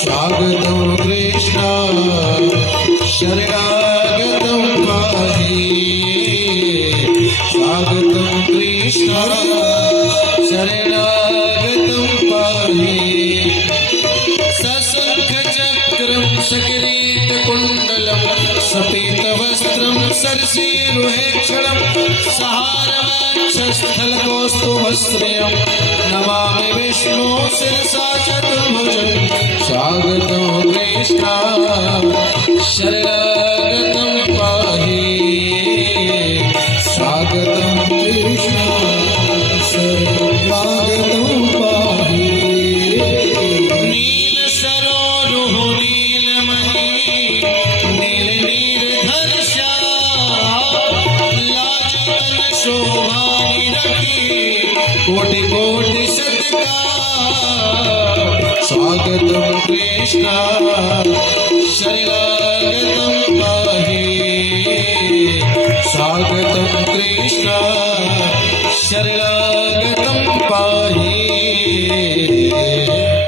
स्वागतं कृष्ण शरणागतं पाहि स्वागतं कृष्ण शरणागतं पाहि सशङ्खचक्रं सकिरीटकुण्डलं सपीतवस्त्रं सरसीरुहेक्षणं सहारवक्षस्थलकौस्तुभश्रियं नमामि विष्णु शिरसा चतुर्भुजं स्वागतं कृष्ण शरणागतं पाहि स्वागतं कृष्ण शरणागतं पाहि नील सरोरुह नीलमणि नील नीरधर लाज तन शोभा निरखी कोटि कोटि सत्कार स्वागतं कृष्ण शरणागतं